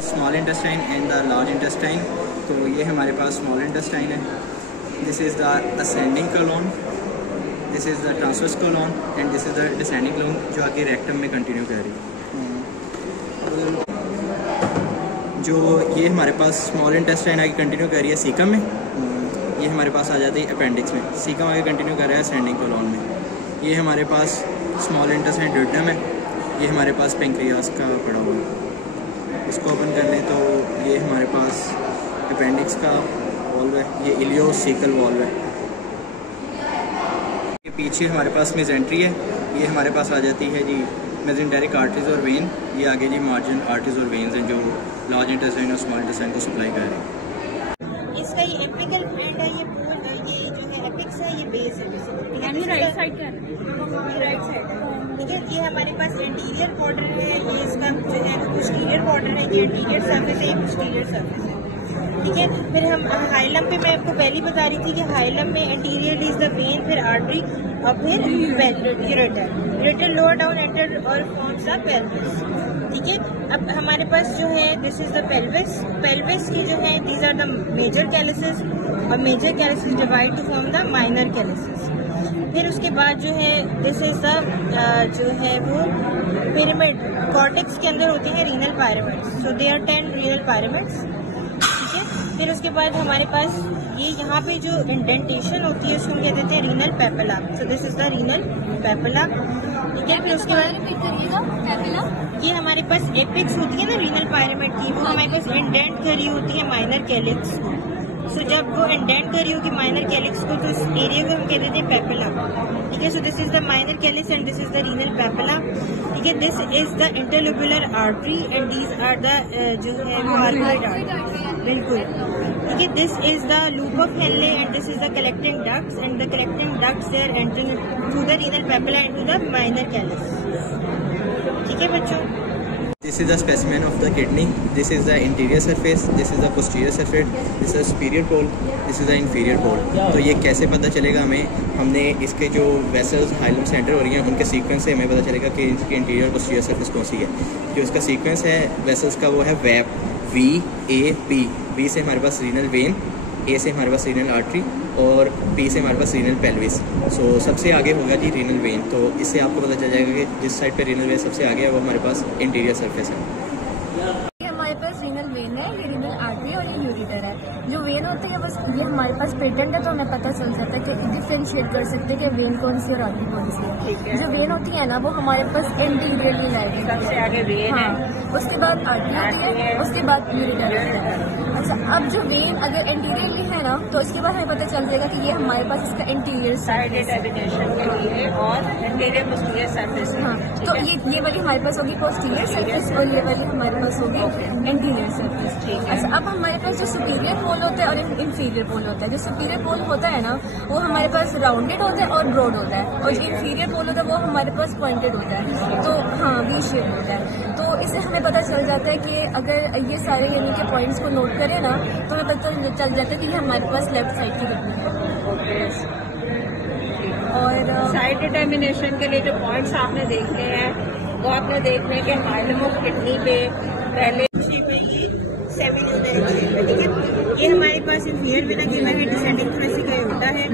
Small intestine and the large intestine. तो ये हमारे पास स्मॉल इंटेस्टाइन है। This is the ascending colon, this is the transverse colon and this is the descending colon जो आगे rectum में continue कर रही है। जो ये हमारे पास स्मॉल इंटेस्टाइन आगे कंटिन्यू कर रही है सीकम में, ये हमारे पास आ जाती है अपेंडिक्स में। सीकम आगे कंटिन्यू कर रहा है असेंडिंग कोलोन में। ये हमारे पास स्मॉल इंटेस्टाइन ड्यूडेनम है। ये हमारे पास पेंक्रियास का पड़ा हुआ है। इसको ओपन कर लें तो ये हमारे पास अपेंडिक्स का वॉल्व है, ये इलियोसेकल वॉल्व है। ये पीछे हमारे पास मेजेंट्री है। ये हमारे पास आ जाती है जी मेजेंटेरिक आर्टरीज और वेन। ये आगे जी मार्जिन आर्टरीज और वेन्स हैं जो लार्ज इंटेस्टाइन और स्मॉल इंटेस्टाइन को सप्लाई कर रहे हैं। इसका ये एपिकल एंड है, ये पोल, ये जो है एपिक्स है, ये बेस है। यानी राइट साइड का राइट साइड है, ठीक है। ये हमारे पास एंटीरियर बॉर्डर है, ये इसका जो है पोस्टीरियर बॉर्डर है, ये एंटीरियर सरफेस है, ये पोस्टीरियर सरफेस है, ठीक है। फिर हम हाइलम पे मैं आपको पहले बता रही थी कि हाइलम में एंटीरियर इज द वेन, फिर आर्टरी और फिर ureter. Ureter lower down enter और फॉर्म्स द पेल्विस, ठीक है। अब हमारे पास जो है this is the pelvis. Pelvis के जो है these are the major calyces और major calyces divide to form the minor calyces. फिर उसके बाद जो है दिस इज द जो है वो पिरामिड। कॉर्टेक्स के अंदर होते हैं renal pyramids, so they are 10 renal pyramids, ठीक है। फिर उसके बाद हमारे पास ये यहाँ पे जो इंडेंटेशन होती है उसको हम कह देते हैं renal papilla, so this is the renal papilla, ठीक है। फिर उसके बाद ये हमारे पास एपिक्स होती है ना रीनल पायरामिड की, वो हमारे पास इंडेंट करी होती है माइनर कैलिक्स को। सो जब वो इंडेंट करी होगी माइनर कैलिक्स को तो इस एरिया को हम कह देते हैं पेपिला, ठीक है। So this is the minor calyx and this is the renal papilla, ठीक है। This is the interlobular artery and these are the जो है वो आर्टरी, बिल्कुल, ठीक है। This is the loop of Henle and this is the collecting ducts and the collecting ducts there entering through the renal papilla into the minor calyx, ठीक है बच्चों। This is the specimen of the kidney. This is the interior surface. This is the posterior surface. This is the superior pole. This is the inferior pole. तो ये कैसे पता चलेगा हमें? हमने इसके जो वेसल्स हाइलम से एंटर हो रही हैं उनके सीक्वेंस से हमें पता चलेगा कि इसकी इंटीरियर पोस्टीरियर सरफेस कौन सी है। जो इसका सीक्वेंस है वेसल्स का वो है वेप, VAP। V से हमारे पास रीनल वेन, A से हमारे पास रीनल आर्टरी और P से हमारे पास रीनल पेल्विस। सो सबसे आगे होगा जी रीनल वेन। तो इससे आपको पता चल जाएगा कि जिस साइड पे रीनल वेन सबसे आगे है वो हमारे पास इंटीरियर सरफेस है। हमारे पास रीनल वेन है, ये रीनल आर्टरी और ये यूरेटर है। जो वेन होते हैं बस ये हमारे पास पेटेंट है तो हमें पता चल जाता है कि डिफ्रेंशिएट कर सकते हैं कि वेन कौन सी और आर्टरी कौन सी है। जो वेन होती है ना वो हमारे पास एंटीरियरली जाएगी, सबसे आगे वेन है, उसके बाद आर्टरी होती है, उसके बाद यूरेटर है। अच्छा, अब जो वेन अगर एंटीरियरली है ना तो इसके बाद हमें पता चल जाएगा कि ये हमारे पास इसका इंटीरियर साइड डेफिनेशन के लिए और इंटीरियर पोस्टीरियर सरफेस। हाँ, तो ये वाली हमारे पास होगी पोस्टीरियर सरफेस और ये वाली हमारे पास होगी इंटीरियर सरफेस। अच्छा, अब हमारे पास जो सुपीरियर पोल होता है और इंफीरियर पोल होता है। जो सुपीरियर पोल होता है ना वो हमारे पास राउंडेड होता है और ब्रॉड होता है, और जो इंफीरियर पोल होता है वो हमारे पास पॉइंटेड होता है, तो हाँ वी शेप होता है। तो इससे हमें पता चल जाता है कि अगर ये सारे यानी कि पॉइंट्स को नोट करें ना तो हमें पता चल जाता है कि ये हमारे पास लेफ्ट साइड की किडनी है। और साइड डिटर्मिनेशन के लिए जो पॉइंट्स आपने देखने हैं वो आपने देखने के हाइलम ऑफ किडनी पे पहले ठीक है। ये हमारे पास इंफीरियर वेना केवा है, डिसेंडिंग थोरेसिका होता है,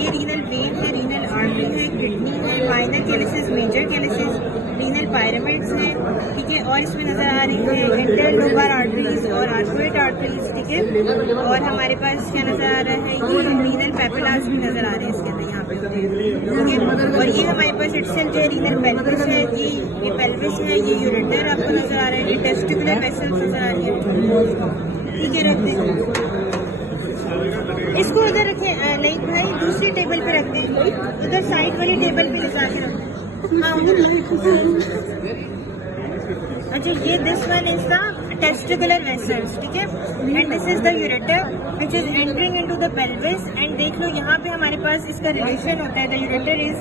ये रीनल वेन है, रीनल आर्टरी है, किडनी है, minor calyces, major calyces, renal pyramids हैं, ठीक है। और इसमें नजर आ रही है इंटरलोबर आर्टरीज और आर्थोइड आर्टरीज, ठीक है। और हमारे पास क्या नजर आ रहा है, ये रीनल पेपिलास भी नजर आ रहे हैं इसके अंदर यहाँ पे, ठीक है। और ये हमारे पास इटसेल्फ जो है रीनल पेल्विस है, ये पेल्विस है, ये यूरेटर आपको नजर आ रहा है, ये टेस्टिकुलर वेसल्स नजर आ रही है, ठीक है। रखते हैं इसको उधर रखें, लाइक भाई दूसरी टेबल पे रख दें, उधर साइड वाली टेबल पे लगा के रखें। हाँ उधर। अच्छा, ये this one is the testicular vessels, ठीक है, and this is the ureter which is entering into the pelvis. And देख लो यहाँ पे हमारे पास इसका रिलेशन होता है, the ureter is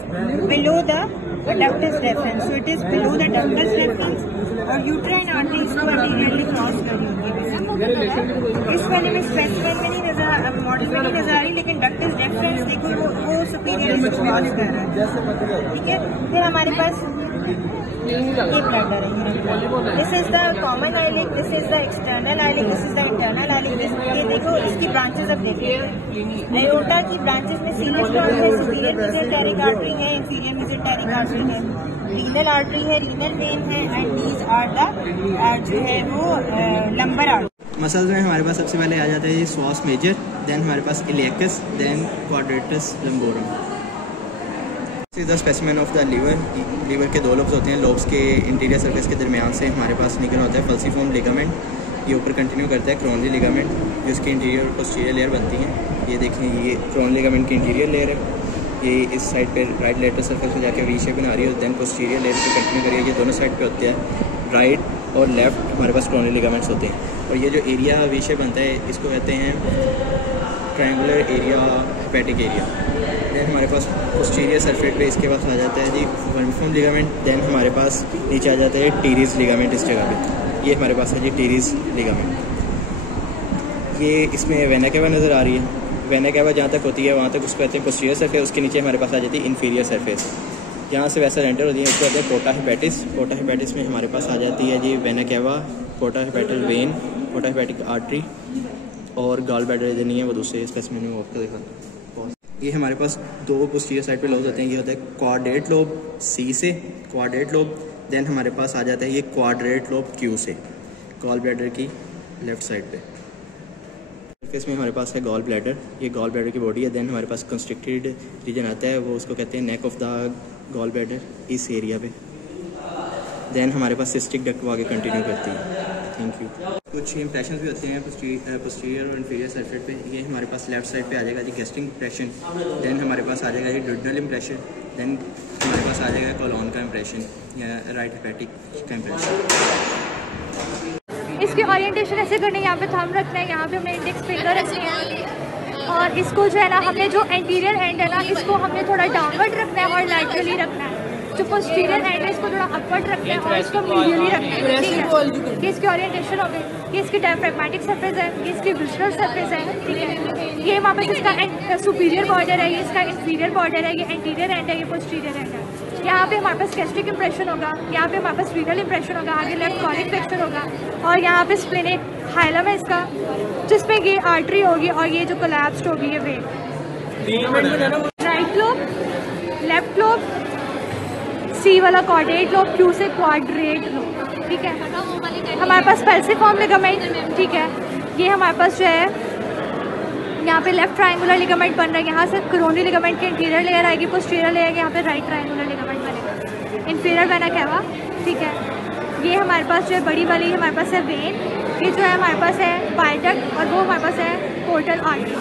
below the ductus deference, so it is below the ductus deference और यूट्राइन आर्टरी इसको एंटीरियरली क्रॉस कर रही होगी। इस वाले में स्पेसिमेन में नहीं नजर, मॉडल में नहीं नजर आ रही, लेकिन डक्टस डेफरेंस देखो वो सुपीरियर क्रॉस कर रहा है, ठीक है। फिर हमारे पास ये ब्लडर है। This is the common eyelid, this is the external eyelid, this is the internal eyelid. ये देखो इसकी ब्रांचेस अब देखिए, एओर्टा की ब्रांचेस में सीरियस ब्रांच है, सुपीरियर मेसेंटेरिक आर्टरी है, इंफीरियर मेसेंटेरिक आर्टरी है, रीनल आर्टरी है, रीनल वेन है, एंड दीज आर द जो है वो लंबर आर्टरी। मसल्स में हमारे पास सबसे पहले आ जाता है ये सॉस मेजर, देन हमारे पास iliacus, then quadratus lumborum. This is the specimen of the liver. Liver के दो लोब्स होते हैं, लोब्स के इंटीरियर सरफेस के दरमियान से हमारे पास निकल होता है फल्सीफॉर्म लिगामेंट, ये ऊपर कंटिन्यू करता है क्रोनरी लिगामेंट, जिसकी इंटीरियर और पोस्टीरियर लेयर बनती हैं। ये देखें, ये क्रोन लिगामेंट की इंटीरियर लेयर है, ये इस साइड पे राइट लेटरल सरफेस पे जाकर वी शेप बना रही है, देन पोस्टीरियर लेयर पे कंटिन्यू करिए, ये दोनों साइड पे होते हैं, राइट और लेफ्ट हमारे पास क्रोनरी लिगामेंट्स होते हैं। और ये जो एरिया वी शेप बनता है इसको कहते हैं triangular area, hepatic area. Then हमारे पास पोस्टीरियर सरफेस पे इसके पास आ जाता है जी वर्मिफॉर्म लिगामेंट, देन हमारे पास नीचे आ जाता है टीरीज लिगामेंट इस जगह पे, ये हमारे पास है जी टीरीज लिगामेंट। ये इसमें वेना कैवा नज़र आ रही है, वेना कैवा जहाँ तक होती है वहाँ तक उसको कहते हैं पोस्टीरियर सरफेस, उसके नीचे हमारे पास आ जाती है इन्फीरियर सरफेस, यहाँ से वैसा एंटर होती है, उसको कहते हैं पोर्टा हेपेटिस। पोर्टा हेपेटिस में हमारे पास आ जाती है जी vena cava, porta hepatal vein, porta hepatic artery और गॉल ब्लैडर इधर नहीं है, वो दूसरे स्पेसिमेन में आपको देखा। ये हमारे पास दो पोस्टीरियर साइड पे लोब्स होते हैं, ये होता है क्वाड्रेट लोब सी से, क्वाड्रेट लोब, देन हमारे पास आ जाता है ये क्वाड्रेट लोब क्यू से, गॉल ब्लैडर की लेफ्ट साइड पे। इसमें हमारे पास है गॉल ब्लैडर, ये गॉल ब्लैडर की बॉडी है, देन हमारे पास कंस्ट्रिक्टेड रीजन आता है, वो उसको कहते हैं neck of the gall bladder, इस एरिया पे। देन हमारे पास सिस्टिक डक्ट वो आगे कंटिन्यू करती है। Thank you. कुछ इंप्रेशंस भी होते हैं पोस्टीरियर और इंफीरियर सरफेस पे। ये हमारे पास लेफ्ट साइड पे आ जाएगा जी गैस्ट्रिक इंप्रेशन, देन हमारे पास आ जाएगा जी डुडनल इंप्रेशन, देन हमारे पास आ जाएगा कोलोन का इंप्रेशन या राइट हेपेटिक का इंप्रेशन। इसकी ओरिएंटेशन ऐसे करनी है, यहाँ पे थंब रखना है, यहाँ पे हमने इंडेक्स फिंगर रखनी है, और इसको जो है ना हमने जो एंटीरियर एंड है ना इसको हमने थोड़ा डाउनवर्ड रखना है और लैटरली रखना है, जो पोस्टीरियर एंड है इसको थोड़ा अपवर्ड रखना है और इसको मीडियली रखना है। ठीक है, ये इसकी ओरिएंटेशन हो गई। ये इसकी डायफ्रैग्मेटिक सरफेस है, ये इसकी विजुअल सरफेस है। ठीक है, ये वहाँ पर इसका सुपीरियर बॉर्डर है, ये इसका इंफीरियर बॉर्डर है, ये एंटीरियर एंड है, ये पोस्टीरियर एंड है। यहाँ पे हमारे पास गैस्ट्रिक इंप्रेशन होगा, यहाँ पे हमारे पास रीनल इंप्रेशन होगा, आगे लेफ्ट कॉलिक फ्रैक्चर होगा, और यहाँ पे स्प्लेनिक हाइलम है इसका, जिसमें ये आर्टरी होगी और ये जो कोलैप्स्ड होगी ये vein. Right lobe, left lobe, C वाला क्वाड्रेट लोब, क्यू से क्वाड्रेट लोब। ठीक है, हमारे पास फल्सीफॉर्म लिगामेंट। ठीक है, ये हमारे पास जो है यहाँ पे लेफ्ट ट्रायंगुलर लिगामेंट बन रहा है, यहाँ से कोरोनरी लिगामेंट की इंटीरियर लेयर आएगी, पोस्टीरियर लेयर यहाँ पे राइट ट्रायंगुलर लिगामेंट बनेगा, इंफीरियर वेना कैवा। ठीक है, ये हमारे पास जो है बड़ी वाली हमारे पास है वेन, ये जो है हमारे पास है बायोडक्ट, और वो हमारे पास है पोर्टल आर्टरी।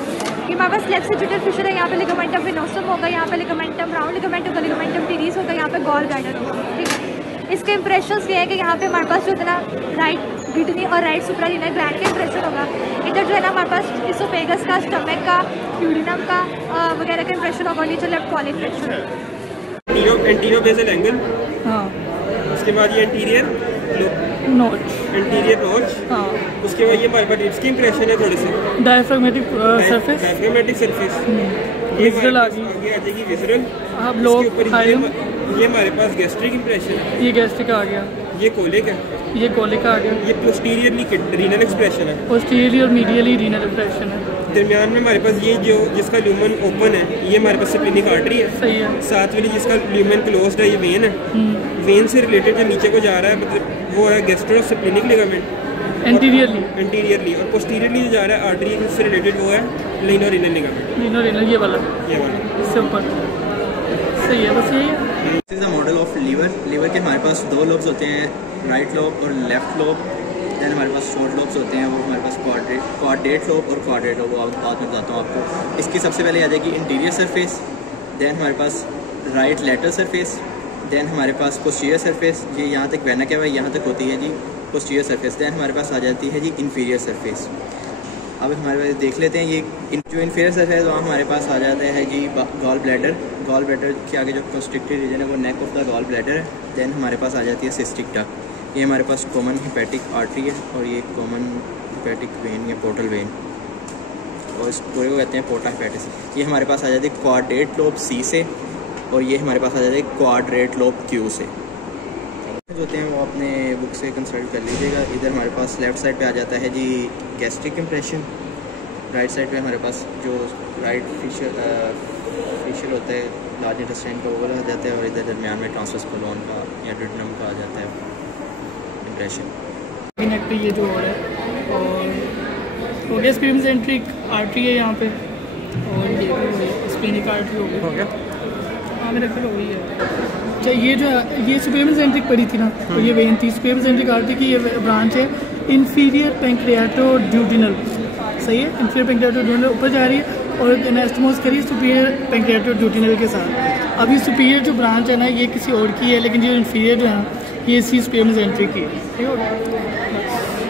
ये हमारे पास लेफ्ट सेजुटल फिशर है, यहाँ पे लिगामेंटम वेनोसम होगा, यहाँ पे लिगामेंटम राउंड लिगामेंट होगा, लिगामेंटम टीरीज होगा, यहाँ पे गॉल ब्लैडर होगा। ठीक है, इसके इंप्रेशंस ये है कि यहाँ पे हमारे पास जो है ना राइट किडनी और राइट सुप्रारीनल ग्लैंड का इंप्रेशन होगा, इधर जो है ना हमारे पास इसोफेगस का, स्टमक का, यूरिनम का वगैरह का इंप्रेशन होगा, नीचे left colic fracture. Anterior basal angle, हाँ, उसके बाद ये एंटीरियर नोच, एंटीरियर नोच, हाँ, उसके बाद ये हमारे पास इसकी इंप्रेशन है थोड़े से diaphragmatic surface, diaphragmatic surface, visceral आ गई, ये आ जाएगी विसरल। अब लोग ये हमारे पास गैस्ट्रिक इंप्रेशन, ये गैस्ट्रिक आ गया, ये कोलिक है, ये कोलिक आ गया, ये पोस्टीरियरली रीनल एक्सप्रेशन है, पोस्टीरियरली और मीडियली रीनल एक्सप्रेशन है। दरमियान में हमारे पास ये जो जिसका ल्यूमन ओपन है ये हमारे पास स्प्लेनिक आर्टरी है, सही है। साथ वाली जिसका ल्यूमन क्लोज्ड है ये वेन है, वेन से रिलेटेड जो नीचे को जा रहा है मतलब वो है गैस्ट्रोस्प्लेनिक लिगामेंट एंटीरियरली, और पोस्टीरियरली जो जा रहा है आर्टरी से रिलेटेड वो है लिनोरिनल लिगामेंट, लिनोरिनल ये वाला इससे ऊपर, सही है। बस यही है। This is the model of liver. Liver के हमारे पास दो लोब्स होते हैं, राइट लोब और लेफ्ट लोब, देन हमारे पास शॉर्ट लोब्स होते हैं, वो हमारे पास क्वाड्रेट लोब और क्वाड्रेट लोब, वो बाद में बताता हूँ आपको। इसकी सबसे पहले आ जाएगी इंटीरियर सरफेस, देन हमारे पास राइट लेटरल सरफेस, देन हमारे पास पोस्टीरियर सरफेस, ये यहाँ तक वेना कैवा यहाँ तक होती है जी पोस्टीरियर सरफेस, देन हमारे पास आ जाती है जी इंफीरियर सरफेस। अब हमारे पास देख लेते हैं ये जो इंफीरियर सरफेस है वहाँ हमारे पास आ जाता है जी गॉल ब्लैडर। गॉल ब्लैडर के आगे जो कंस्ट्रिक्टेड रीजन है वो neck of the gall bladder है, देन हमारे पास आ जाती है सिस्टिक डक्ट, ये हमारे पास कॉमन हेपेटिक आर्टरी है और ये कॉमन हेपेटिक वेन या पोर्टल वेन, और इस पूरे को कहते हैं पोर्टा हेपेटिस। ये हमारे पास आ जाती है क्वाड्रेट लोब सी से, और ये हमारे पास आ जाता है क्वाड्रेट लोब क्यू से। कंफ्यूज होते हैं वो अपने बुक से कंसल्ट कर लीजिएगा। इधर हमारे पास लेफ़्ट साइड पे आ जाता है जी गैस्ट्रिक इम्प्रेशन, राइट साइड पे हमारे पास जो राइट फिशर होता है लार्ज इंटेस्टाइन का ओवर आ जाता है, और इधर दरमियान में ट्रांसवर्स कोलोन का या ड्यूडेनम का आ जाता है इम्प्रेशन। नेक पे ये जो हो रहा है, और हो गया स्पीमेसेंट्रिक आर्टरी है यहाँ पे, और ये स्प्लेनिक आर्टरी हो गया। हाँ मेरा ख्याल वही है। अच्छा ये जो ये सुपीमेसेंट्रिक पड़ी थी ना, तो ये वेन थी सुपीमेसेंट्रिक आर्टरी की, ये ब्रांच है इन्फीरियर पैंक्रियाटोड्यूडिनल, सही है, इन्फीरियर पैंक्रियाटोड्यूडिनल ऊपर जा रही है और एनास्टमोस करी सुपीरियर पैंक्रियाटोड्यूडिनल के साथ। अभी सुपीरियर जो ब्रांच है ना ये किसी और की है, लेकिन जो इन्फीरियर जो है ना ये इसी सुपीमेसेंट्रिक की है, ठीक है।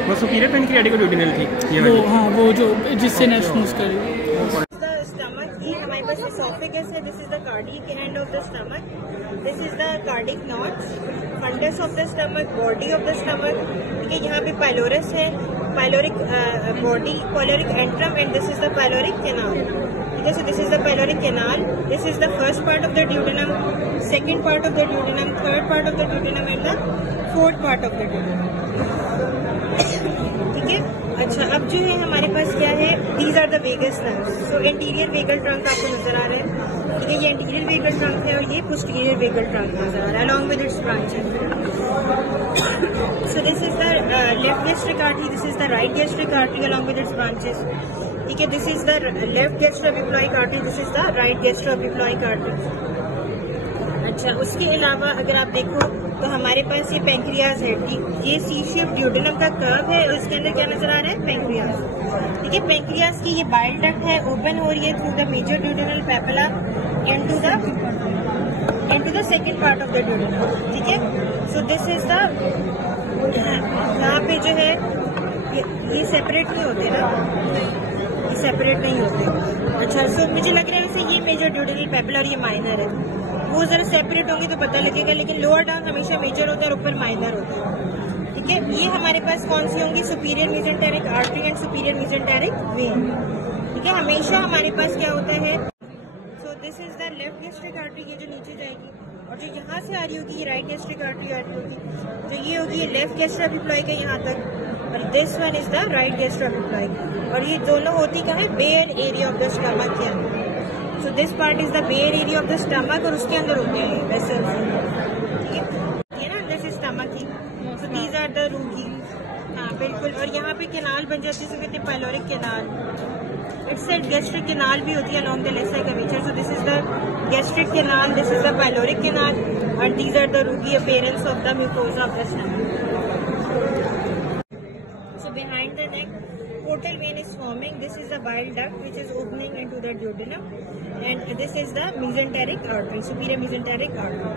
वो सुपीरियर पैंक्रियाटिक थी ये वो, हाँ वो जो जिससे एनास्टमोस करी। हमारे पास esophagus है, this is the cardiac end of the stomach, this is the cardiac notch, fundus of the stomach, body of the stomach, ठीक है। यहाँ पे पाइलोरस है, pyloric body, pyloric antrum, and this is the pyloric canal, ठीक है। So this is the pyloric canal, this is the first part of the duodenum, second part of the duodenum, third part of the duodenum and the fourth part of the duodenum, ठीक है। अच्छा अब जो है हमारे पास क्या है, these are the vagus nerves. So anterior vagal trunk आपको नजर आ रहा है, ठीक है, ये एंटीरियर वेगल ट्रंक है, और ये पोस्टीरियर वेगल ट्रंक नजर आ रहा है along with its branches. So this is the left gastric artery, this is the right gastric artery along with its branches, ठीक है। This is the left gastroepiploic artery, this is the right gastroepiploic artery. अच्छा उसके अलावा अगर आप देखो तो हमारे पास ये पैंक्रियाज है, ये सी शेप ड्यूडेनम का कर्व है, और इसके अंदर क्या नजर आ रहा है, पैंक्रियाज, ठीक है। पैंक्रियाज की ये बाइल डक्ट है, ओपन हो रही है through the major duodenal papilla into the second part of the duodenum, ठीक है। सो दिस इज द, यहाँ पे जो है ये सेपरेट नहीं होते ना, ये सेपरेट नहीं होते। अच्छा सो मुझे लग रहा है वैसे ये मेजर ड्यूडेनल पेपिला और ये माइनर है, वो जरा सेपरेट होंगे तो पता लगेगा, लेकिन लोअर टंग हमेशा मेजर होता है और ऊपर माइनर होता है, ठीक है। ये हमारे पास कौन सी होंगी, superior mesenteric artery and superior mesenteric when, ठीक है। हमेशा हमारे पास क्या होता है, so this is the left gastric artery, ये जो नीचे जाएगी, और जो यहाँ से आ रही होगी ये राइट गैस्ट्रिक आर्टरी आ रही होगी, जो ये होगी ये लेफ्ट गैस्ट्रोएपिप्लॉइक है यहाँ तक, और this one is the right gastroepiploic, और ये दोनों होती कहाँ है, bare area of the stomach के अंदर। So this part is the bare area of the stomach, और उसके अंदर होते हैं वेसल्स, ठीक है, ये ना अंदर से स्टमक ही। So these are the rugae, हाँ बिल्कुल, और यहाँ पे कैनाल बन जाती है, कहते हैं pyloric canal, its side gastric canal भी होती है along the left side curvature. So this is the gastric canal, this is the pyloric canal, and these are the rugae appearance of the mucosa of the stomach. So behind the neck portal vein is forming, this is the bile duct which is opening into the duodenum, and this is the mesenteric artery, superior mesenteric artery,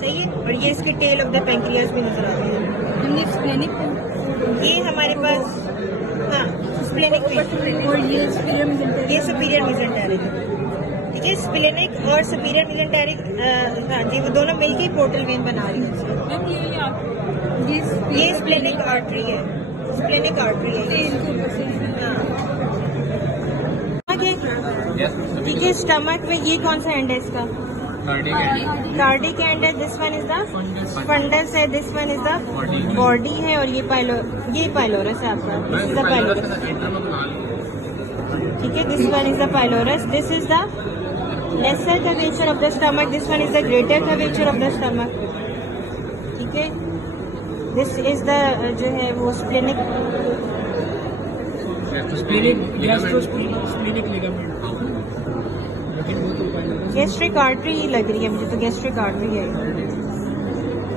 सही है। और ये इसके tell of the pancreas भी नजर आ रहे हैं, ये हमारे पास, हाँ स्प्लेनिक वेन, और ये सुपीरियर मेसेंटेरिक, ठीक है। स्प्लेनिक और सुपीरियर मेसेंटेरिक, हाँ जी, वो दोनों मिलकर पोर्टल वेन बना रही है, ये स्प्लेनिक आर्टरी है, स्प्लेनिक आर्टरी है, ठीक है। स्टमक में ये कौन सा एंड है इसका, कार्डिक एंड है, this one is the fundus है, this one is the body है, और ये पाइलोरस है आपका, दिस इज द पाइलोरस, ठीक है। This one is the pylorus, this is the lesser curvature of the stomach, this one is the greater curvature of the stomach, ठीक है। This is the जो है वो स्प्लेनिक गैस्ट्रिक आर्टरी ही लग रही है मुझे, तो गैस्ट्रिक आर्टरी है,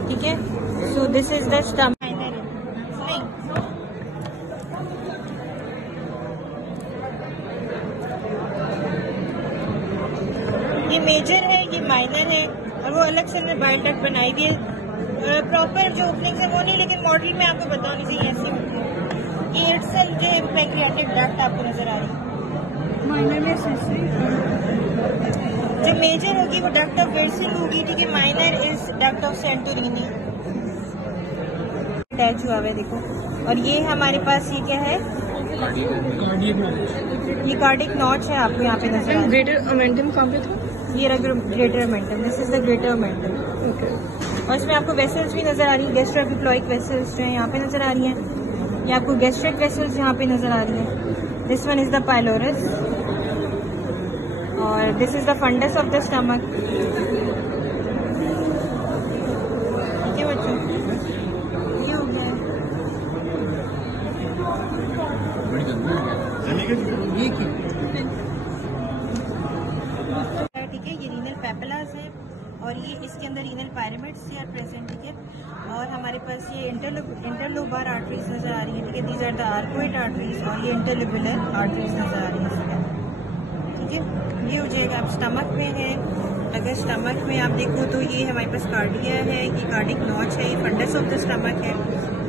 ठीक है। So this is the stomach, ये मेजर है, ये माइनर है, और वो अलग से बाइल डक्ट बनाई हुई है, प्रॉपर जो ओपनिंग है वो नहीं, लेकिन मॉडल में आपको पता होनी चाहिए ऐसे होती है। ये इटसेल्फ जो है पैंक्रियाटिक डक्ट आपको नजर आ रही है, माइनर में जो मेजर होगी वो डक्ट ऑफ वेर्सिल होगी, ठीक है। Minor is duct of Santorini, attach हुआ है देखो, और ये हमारे पास ये क्या है, ये कार्डिक नॉच है, आपको यहाँ पे नजर आ रहा है। ग्रेटर ओमेंटम कहाँ पे था, ये greater omentum, this is the greater omentum, okay. और इसमें आपको वेसल्स भी नजर आ रही है, गैस्ट्रोएपिक्लॉइक वेसल्स जो है यहाँ पे नजर आ रही हैं। ये आपको गैस्ट्रिक वेसल्स यहाँ पे नजर आ रही है। This one is the pylorus और this is the fundus of the stomach. ठीक है बच्चों, ये हो गया ठीक है। ये रीनल पेपिलास है और ये इसके अंदर रीनल पायरामिड्स से आर प्रेजेंट। ठीक है, और हमारे पास ये इंटरलोबार आर्टरीज नजर आ रही है। ठीक है, दीज आर द आर्कोइड आर्टरीज और ये इंटरलोबुलर आर्टरीज नजर आ रही है। ठीक है, ये हो जाएगा। आप स्टमक में है, अगर स्टमक में आप देखो तो ये हमारे पास कार्डिया है, ये कार्डिक नॉच है, ये फंडस ऑफ द स्टमक है,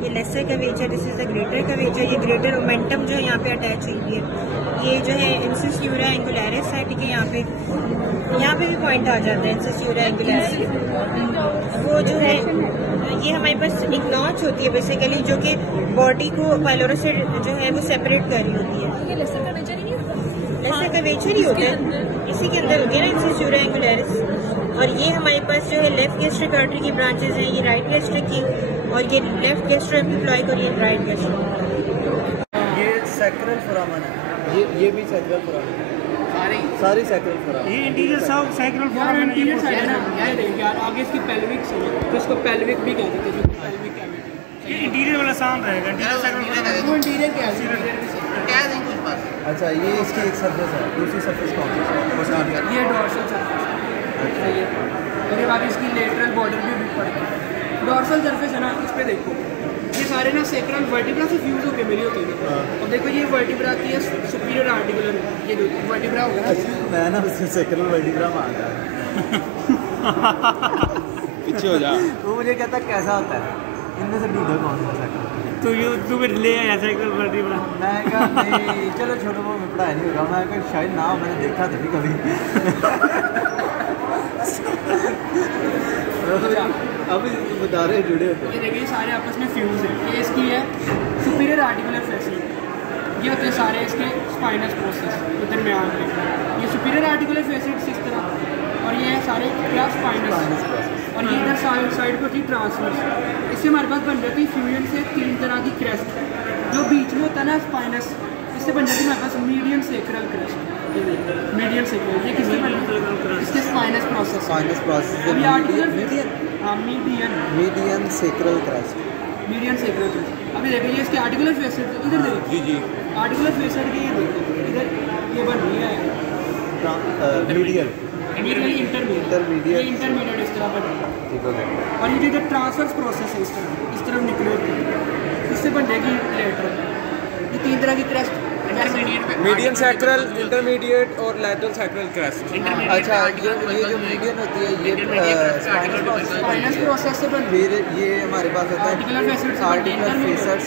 ये lesser curvature, this is the greater curvature, ये ग्रेटर ओमेंटम जो है यहाँ पे अटैच हुई है। ये जो है इंसिस यूरा एंगुलरिस है। ठीक है, यहाँ पे भी पॉइंट आ जाता है इंसिस यूरा एंगुलरिस। वो जो है ये हमारे पास एक नॉच होती है बेसिकली, जो कि बॉडी को पाइलोरस से जो है वो सेपरेट कर रही होती है। ये लेसर कर्वेचर ही नहीं होता? लेसर कर्वेचर ही होता है, इसी के अंदर होती है ना इंसिस यूरा एंगुलरिस। और ये हमारे पास जो है लेफ्ट गैस्ट्रिक आर्टरी की ब्रांचेज हैं, ये राइट गैस्ट्रिक की, और ये लेफ्ट गैस्ट्रोएपिक्लॉइक और ये राइट गैस्ट्रिक। ये सैक्रल फोरामन है, ये भी सैक्रल फोरामन है, सारी सैक्रल फोरामन। ये इंटीरियर सब सैक्रल फोरामन है। ये साइड है ना, ये देखिए यार आगे इसकी पेल्विक से तो इसको पेल्विक भी कहते थे, जो पेल्विक कैविटी। ये इंटीरियर वाला आसान रहेगा, इंटीरियर सैक्रल फोरामन। वो इंटीरियर क्या है कुछ बात। अच्छा, ये इसकी एक सरफेस है, दूसरी सरफेस कौन सी है? ये डॉर्सल सरफेस है। ये और ये बाकी इसकी लेटरल बॉर्डर भी ऊपर है। डॉर्सल सरफेस है ना, इस पे देखो ये सारे ना सैक्रल वर्टिब्रा से फ्यूज होके मिली होती है। और देखो ये वर्टिब्रा की है सुपीरियर आर्टिकुलर, ये वर्टिब्रा होगा ना। मैं ना उससे सैक्रल वर्टिब्रा मांगा पीछे हो जा। वो मुझे कहता कैसा होता है, इनमें से ढूंढो कौन सा सैक्रल। तो ये तू फिर ले आया सैक्रल वर्टिब्रा। मैं कहा नहीं, चलो छोड़ो, वो मैं पढ़ाई नहीं होगा। मैं कहा शायद ना मैंने देखा तो नहीं कभी। अब बता रहे जुड़े होते। ये देखिए सारे आपस में फ्यूज है। ये इसकी है सुपीरियर आर्टिकुलर फेसिस, ये होते हैं सारे इसके स्पाइनस प्रोसेस दरमियान में। ये सुपीरियर आर्टिकुलर फेसिस इस तरह, और ये है सारे क्या स्पाइनस, और ये इधर साइड पर थी ट्रांसवर्स। इससे हमारे पास बन जाती फ्यूजन से 3 तरह की क्रेस्ट, जो बीच में होता है ना स्पाइनस, इससे बन जाती है हमारे पास median sacral crest. Median sacral ये किससे बन जाती है? इसके स्पाइनस प्रोसेस। अभी articular median sacral crest, median sacral crest. अभी देखिए ये इसके आर्टिकुलर फेसेट, इधर देखिए जी आर्टिकुलर फेसेट की, ये देखो इधर ये बन रही है मीडियल इंटरमीडिएट, इंटरमीडिएट इस तरह बन रही है। और ये जो ट्रांसवर्स प्रोसेस है इस तरफ निकले होते हैं, इससे बन जाएगी लेटरल। ये 3 तरह की क्रेस्ट, मीडियन सैक्रल, इंटरमीडिएट और लैटरल सैक्रल क्रेस्ट। अच्छा, ये जो मीडियन होती है ये स्पाइनस प्रोसेस से बन, फिर ये हमारे पास होता है आर्टिकुलर फेसेट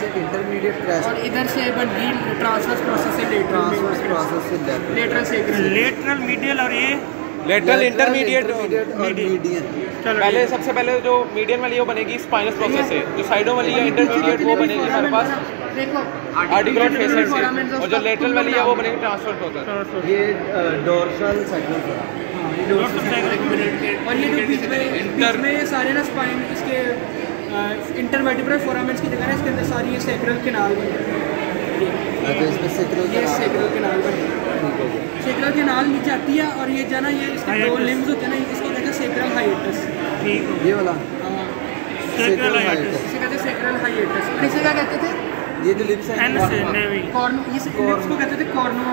से इंटरमीडिएट क्रेस्ट, और इधर से बन गई ट्रांसवर्स प्रोसेस से लेटरल सेक्रल, लेटरल मीडियल, और ये लेटरल इंटरमीडिएट और मीडियन। पहले सबसे पहले जो मीडियन वाली वो बनेगी स्पाइनस प्रोसेस से, जो साइडों वाली है इंटरमीडिएट वो बनेगी हमारे पास देखो आर्टिकुलर फेसेट से, और जो लेटरल वाली है वो बनेगी ट्रांसफर प्रोसेस। ये डोर्सल सैक्रल और ये जो बीच में ये सारे ना स्पाइन इसके इंटरवर्टिब्रल फोरामेंट्स की जगह है, इसके अंदर सारी ये सैक्रल कैनाल बनी है। इसमें सैक्रल कैनाल बनी, सैक्रल कैनाल नीचे आती है, और ये जो ना ये इसके 2 लिम्स होते हैं ना, इसको कहते हैं सैक्रल हाइएटस। ये वाला सैक्रल हाइएटस, इसे कहते हैं सैक्रल हाइएटस। और इसे क्या कहते थे? ये जो लिप्स हैं कॉर्नो, इस लिप्स को कहते थे कॉर्नो।